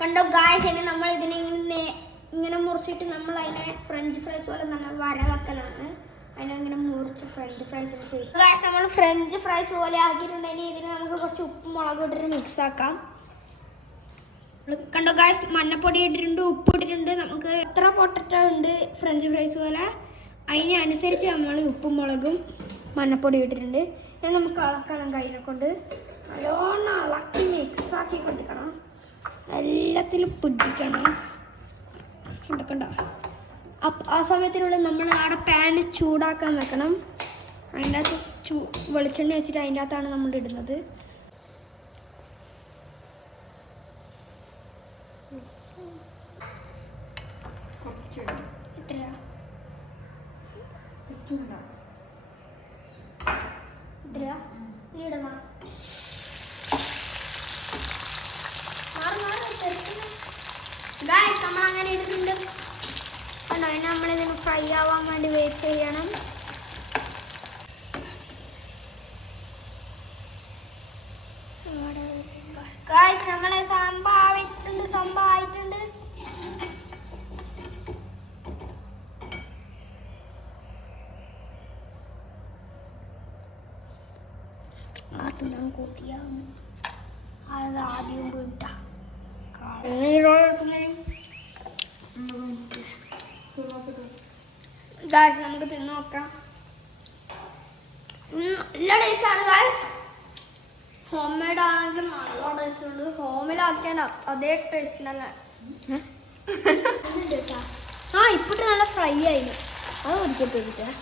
കണ്ടോ ഗായസ് ഇനി നമ്മൾ ഇതിനെ ഇങ്ങനെ ഇങ്ങനെ മുറിച്ചിട്ട് നമ്മൾ അതിനെ ഫ്രഞ്ച് ഫ്രൈസ് പോലെ നല്ല വരവാക്കലാണ്. അതിനെ ഇങ്ങനെ മുറിച്ച് ഫ്രഞ്ച് ഫ്രൈസ് ചെയ്യും. ഗായസ് നമ്മൾ ഫ്രഞ്ച് ഫ്രൈസ് പോലെ ആക്കിയിട്ടുണ്ടെങ്കിൽ ഇതിന് നമുക്ക് കുറച്ച് ഉപ്പും മുളകും ഇട്ടിട്ട് മിക്സ് ആക്കാം. കണ്ടോ ഗായസ് മഞ്ഞപ്പൊടി ഇട്ടിട്ടുണ്ട് ഉപ്പ് ഇട്ടിട്ടുണ്ട്. നമുക്ക് എത്ര പൊട്ടറ്റോ ഉണ്ട് ഫ്രഞ്ച് ഫ്രൈസ് പോലെ. അതിനനുസരിച്ച് നമ്മൾ ഉപ്പും മുളകും മഞ്ഞപ്പൊടി ഇട്ടിട്ടുണ്ട്. ഇനി നമുക്ക് അളക്കണം കയ്യിനെ കൊണ്ട്. നല്ലോണം ഇളക്കി മിക്സ് ആക്കി കൊടുക്കണം. എല്ലാത്തിലും പിടിക്കണം. കണ്ടോ കണ്ടോ? അപ്പ ആ സമയത്തിനുള്ളിൽ നമ്മൾ അവിടെ പാന് ചൂടാക്കാൻ വെക്കണം. അതിന്റെ അകത്ത് ചൂ വെളിച്ചെണ്ണ വെച്ചിട്ട് അതിന്റെ അകത്താണ് നമ്മൾ ഇടുന്നത്. എത്രയാ? എത്രയാ? ഇടണോ? നമ്മൾ അങ്ങനെ ഇടുന്നുണ്ട്. കണ്ടോ ഇനി നമ്മളിതിന് ഫ്രൈ ആവാൻ വേണ്ടി വെയിറ്റ് ചെയ്യണം. നമ്മളെ സംഭവമായിട്ടുണ്ട് അത് ഞാൻ കൊതിയാവും അത് ആദ്യം വിട്ട. ഗായ്സ് നമുക്ക് തിന്നു നോക്കാം. നല്ല ടേസ്റ്റാണ് ഗായ്സ് ഹോം മെയ്ഡ് ആണെങ്കിൽ നല്ല ടേസ്റ്റ് ഉണ്ട്. ഹോമിലാക്കിയാൽ അതേ ടേസ്റ്റ് തന്നെ. ആ ഇപ്പോഴത്തെ നല്ല ഫ്രൈ ആയി അത് ഒരിക്കൽ തരിക്കാം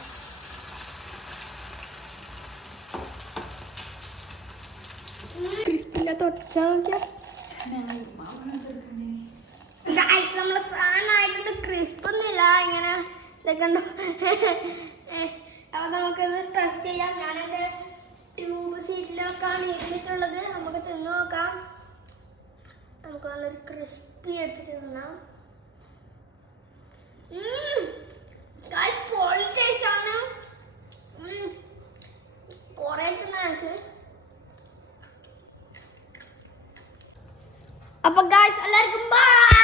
ക്രിസ്പില്ല തൊട്ടാ നോക്കിയാ ഗൈസ് നമ്മൾ ഫാൻ ആയിട്ടുണ്ട് ക്രിസ്പ് ഒന്നുമില്ല ഇങ്ങനെ ഇതൊക്കെ ഉണ്ടോ അപ്പോൾ നമുക്കിത് ടെസ്റ്റ് ചെയ്യാം. ഞാനെന്റെ ട്യൂബ് സീറ്റിലൊക്കെയാണ് ഇരുന്നിട്ടുള്ളത്. നമുക്ക് തിന്നു നോക്കാം. നമുക്ക് നല്ലൊരു ക്രിസ്പി എടുത്തിട്ട് തിന്നാം. പൊളി ടേസ്റ്റ് ആണ്. കുറേ തിന്നാ എനിക്ക് അപ്പൊ ഗായ്സ് എല്ലാവർക്കും ബൈ